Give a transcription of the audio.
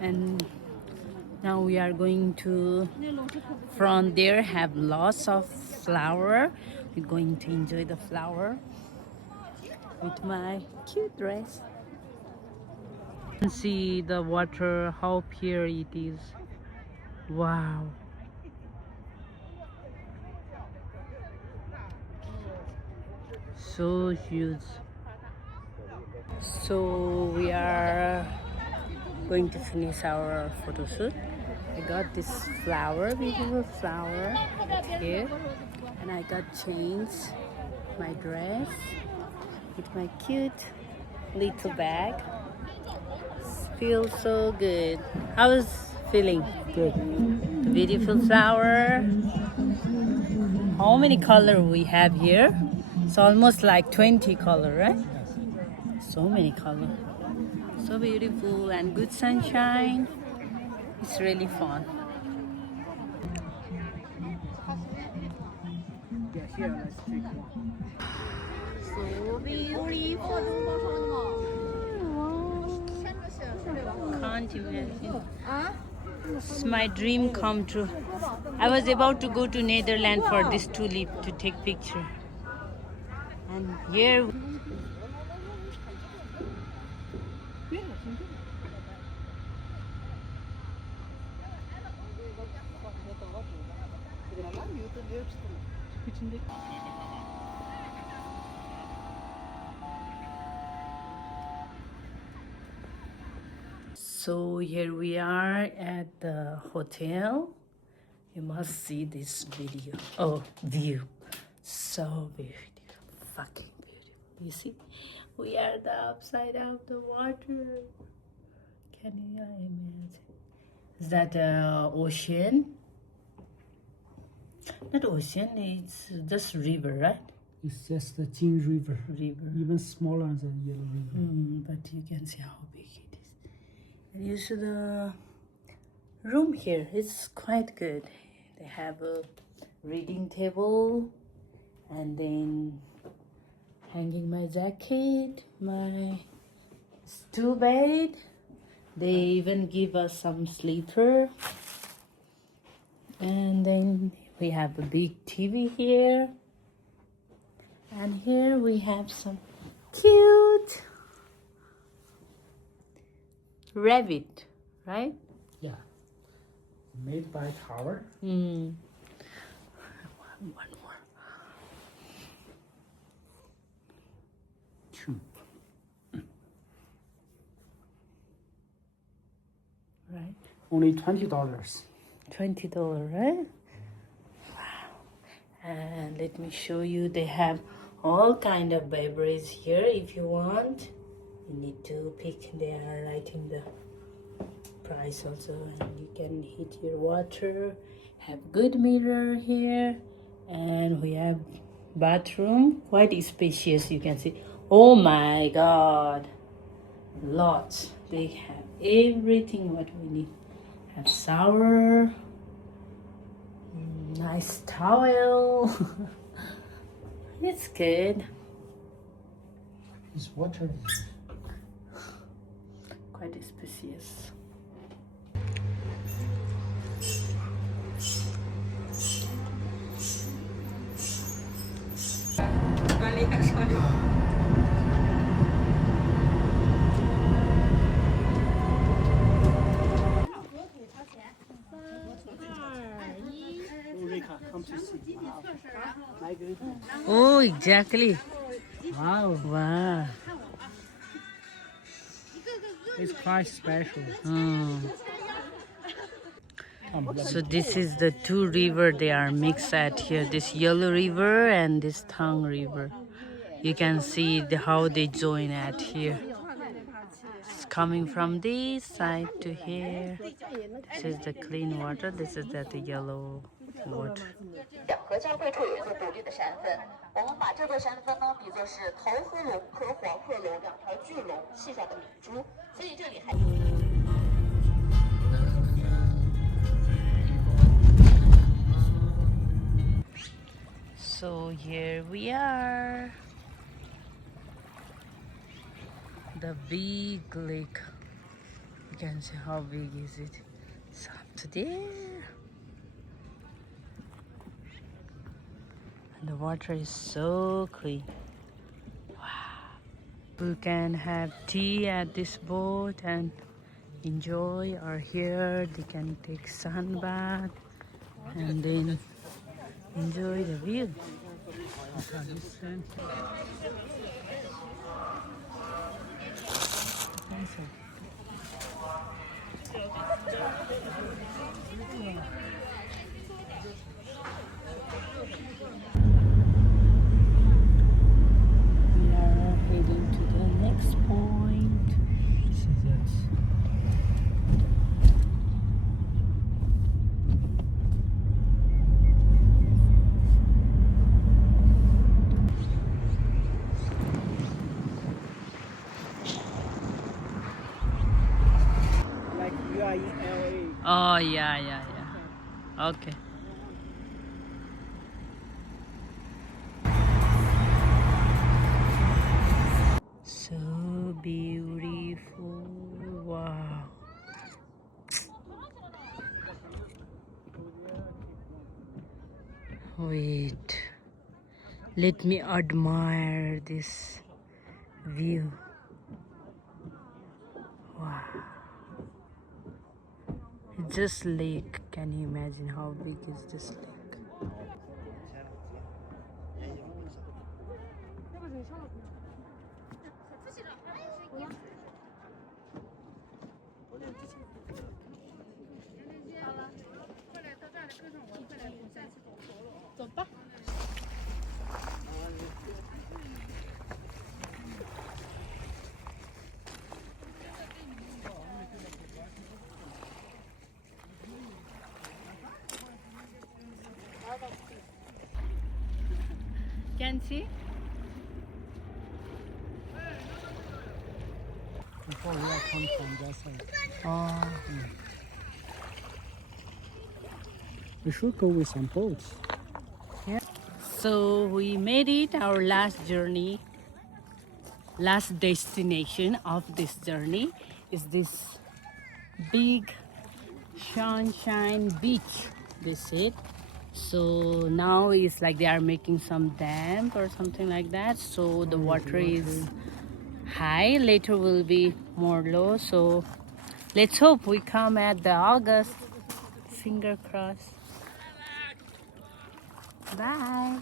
And now we are going to from there have lots of flower. We're going to enjoy the flower with my cute dress. You can see the water, how pure it is. Wow. So huge. So we are going to finish our photo shoot. I got this flower, beautiful flower right here, and I got changed my dress with my cute little bag. Feels so good. How is feeling? Good. The beautiful flower. How many color we have here? It's almost like 20 color, right? So many color. So beautiful and good sunshine. It's really fun. So beautiful. Can't imagine. It's my dream come true. I was about to go to Netherlands for this tulip to take picture. And here so here we are at the hotel. You must see this video. Oh, view. So beautiful. Fucking beautiful. You see? We are the upside of the water. Can you imagine? Is that ocean? Not ocean, it's just river, right? It's just the Jing River. River. Even smaller than Yellow River. But you can see how big it is. And you see the room here. It's quite good. They have a reading table, and then hanging my jacket, my stool bed. They even give us some sleeper. And then we have a big TV here. And here we have some cute rabbit, right? Yeah. Made by Tower. One more. Two. Right? Only $20. $20, right? Wow. And let me show you, they have all kind of beverage here. If you want, you need to pick. They are writing the price also, and you can heat your water. Have good mirror here, and we have bathroom, quite spacious. You can see. Oh my god, lots. They have everything what we need. Have shower, nice towel. It's good. It's water. Quite spacious. Oh, exactly. Wow. Wow. It's quite special. So this is the two river they are mixed at here. This Yellow River and this Tang River. You can see how they join at here. It's coming from this side to here. This is the clean water. This is the yellow water. 和交汇处有一座独立的山峰，我们把这座山峰呢比作是头和龙和黄鹤龙两条巨龙系下的明珠，所以这里还。So here we are. The big lake. You can see how big is it. It's up to there. And the water is so clean. We can have tea at this boat and enjoy, or here they can take sun bath and then enjoy the view. We are heading to the next point. This is it. Like you are in LA. Oh, yeah. Okay. So beautiful. Wow. Wait. Let me admire this view. Wow. It's just lake. Can you imagine how big is this lake? Can see? Before we are coming from that side. Oh. We should go with some boats. So we made it, our last journey, last destination of this journey is this big sunshine beach, they said. So now it's like they are making some dam or something like that, so the water is high, later will be more low. So let's hope we come at the August, finger crossed. Bye.